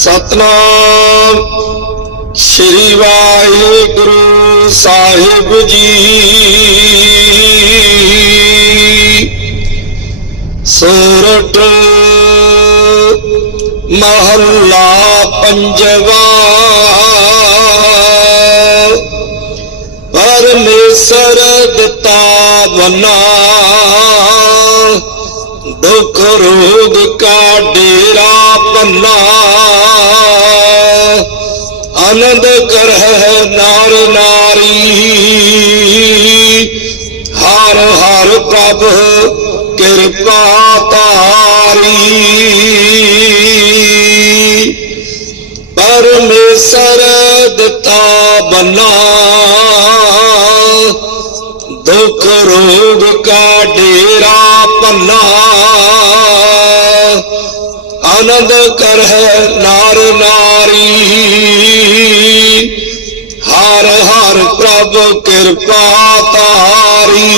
ਸਤਨਾਮ। ਸ੍ਰੀ ਵਾਹਿਗੁਰੂ ਸਾਹਿਬ ਜੀ। ਸੋਰਠ ਮਹੱਲਾ ਪੰਜਵਾ। ਪਰਮੇਸ਼ਰ ਦਿੱਤਾ ਬਨਾ। ਦੁਖ ਰੋਗ ਕਾ ਡੇਰਾ ਪੰਨਾ ਆਨੰਦ ਕਰ ਹੈ ਨਾਰ ਨਾਰੀ। ਹਰ ਹਰ ਪ੍ਰਭ, ਕਿਰਪਾ ਤਾਰੀ। ਪਰਮੇਸ਼ਰ ਦਿੱਤਾ ਬੰਨਾ ਦੁਖ ਰੋਗ ਕਾ ਡੇਰਾ ਪੰਨਾ ਆਨੰਦ ਕਰ ਹੈ ਨਾਰ ਨਾਰੀ। ਕਿਰਪਾ ਤਾਰੀ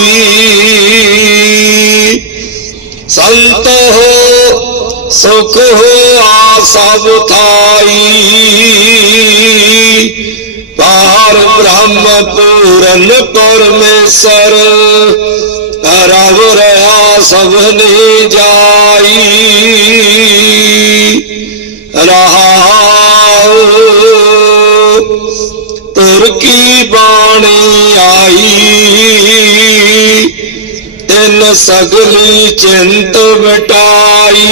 ਸੰਤ ਹੋ, ਸੁਖ ਹੋਆ ਸਭ ਥਾਈ। ਪਾਰ ਬ੍ਰਹਮ ਪੂਰਨ ਪਰਮੇਸ਼ਰ, ਰਵ ਰਹਾ ਸਭ ਨੇ ਜਾਈ। ਰਹਾਉ ਤੁਰ ਕੀ ਬਾਣੀ ਆਈ। ਤਿੰਨ ਸਗਲੀ ਚਿੰਤ ਮਿਟਾਈ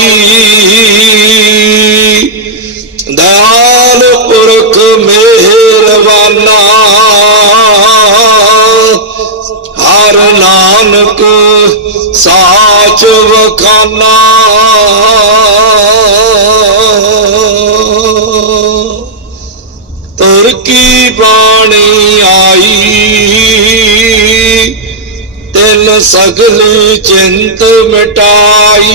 ਦਇਆਲ ਪੁਰਖ ਮਿਹਰਬਾਨਾ। ਹਰ ਨਾਨਕ ਸਾਚ ਵਖਾਨਾ। ਤਿਲ ਸਗਲ ਚਿੰਤ ਮਿਟਾਈ।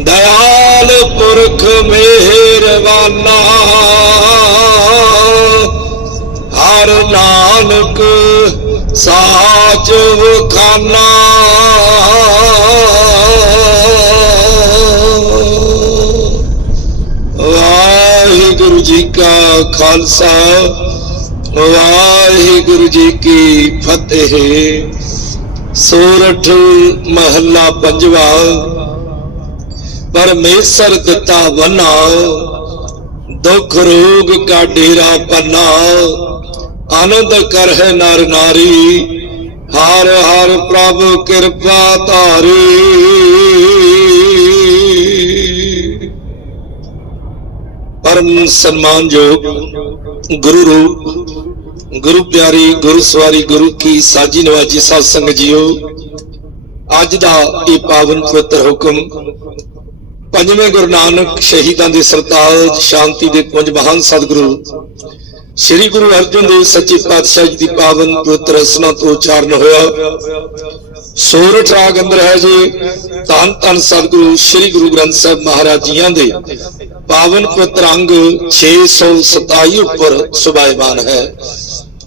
ਦਇਆਲ ਪੁਰਖ ਮਿਹਰਬਾਨਾ। ਹਰ ਨਾਨਕ ਸਾਚ ਵਖਾਨਾ। ਵਾਹਿਗੁਰੂ ਜੀ ਕਾ ਖਾਲਸਾ। ਵਾਹਿਗੁਰੂ ਜੀ ਕੀ ਫਤਿਹ। ਸੋਰਠ ਮਹੱਲਾ ਪੰਜਵਾ। ਪਰਮੇਸ਼ਰ ਦਿੱਤਾ ਵਨਾ। ਦੁਖ ਰੋਗ ਕਾ ਡੇਰਾ ਪੰਨਾ। ਆਨੰਦ ਕਰ ਨਰ ਨਾਰੀ। ਹਰ ਹਰ ਪ੍ਰਭ ਕਿਰਪਾ ਧਾਰੀ। ਪਰਮ ਸਨਮਾਨਯੋਗ ਗੁਰੂ ਰੂਪ ਗੁਰੂ ਪਿਆਰੀ, ਗੁਰੂ ਸਵਾਰੀ, ਗੁਰੂ ਕੀ ਸਾਜੀ ਨਵਾਜੀ ਸਾਧ ਸੰਗਤ ਜੀਓ, ਅੱਜ ਦਾ ਇਹ ਪਾਵਨ ਪਵਿੱਤਰ ਹੁਕਮ ਪੰਜਵੇਂ ਗੁਰੂ ਨਾਨਕ ਸ਼ਹੀਦਾਂ ਦੇ ਸਰਤਾਜ ਸ਼ਾਂਤੀ ਦੇ ਪੁੰਜ ਮਹਾਨ ਸਤਿਗੁਰੂ, ਸ੍ਰੀ ਗੁਰੂ ਅਰਜਨ ਦੇਵ ਸੱਚੇ ਪਾਤਸ਼ਾਹ ਜੀ ਦੀ ਪਾਵਨ ਪਵਿੱਤਰ ਰਸਨਾ ਤੋਂ ਉਚਾਰਨ ਹੋਇਆ। ਸੋਰਠ ਰਾਗ ਅੰਦਰ ਹੈ ਜੀ, ਧੰਨ ਧੰਨ ਸਤਿਗੁਰੂ ਸ੍ਰੀ ਗੁਰੂ ਗ੍ਰੰਥ ਸਾਹਿਬ ਮਹਾਰਾਜ ਜੀਆਂ ਦੇ। ਪਾਵਨ ਪਵਿੱਤਰ ਅੰਗ 627 ਉੱਪਰ ਸੁਭਾਇਮਾਨ ਹੈ।